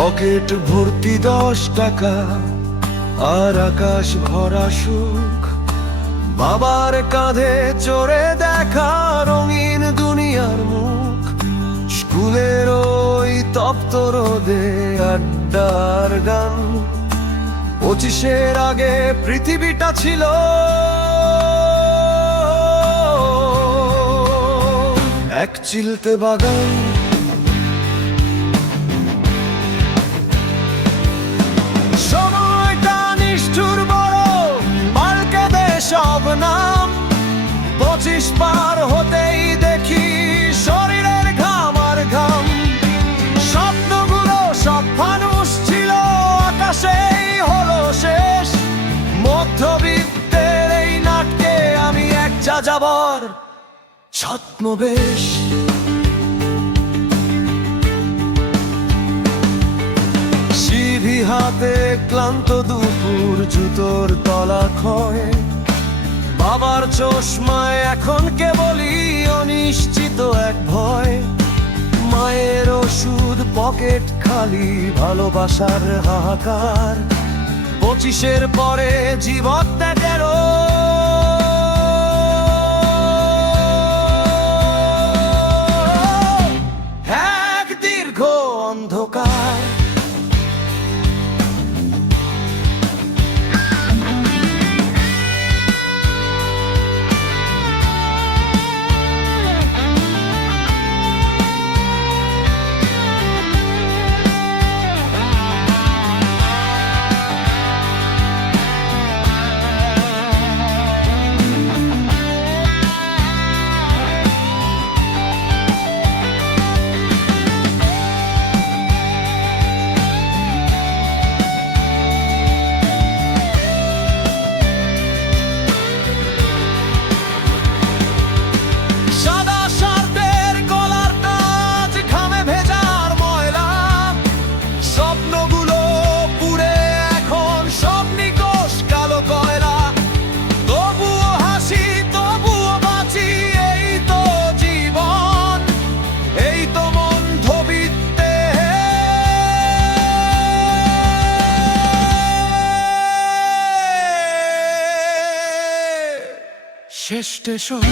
Pocket ভর্তি 10 টাকা আর আকাশ ভরা সুখ, বাবার কাঁধে চড়ে দেখা রঙিন দুনিয়ার মুখ। স্কুলের ওই তপ্ত রোদে আড্ডার গান, 25-এর আগে পৃথিবীটা ছিল এক চিলতে বাগান। সময়টা নিষ্ঠুর বড়, পাল্টে দে সব নাম। 25 পার হতেই দেখি শরীরের ঘাম আর ঘাম। স্বপ্নগুলো সব ফানুস ছিল, আকাশেই হলো শেষ। মধ্যবিত্তের এই নাটকে আমি এক যাযাবর ছদ্মবেশ। সিভি হাতে ক্লান্ত দুপুর, জুতোর তলা ক্ষয়। বাবার চশমায় এখন কেবলই অনিশ্চিত এক ভয়। মায়ের ওষুধ পকেট খালি, ভালোবাসার হাহাকার। 25-এর পরে জীবন ত্যাগেরও এক দীর্ঘ অন্ধকার। শেষ স্টেশন।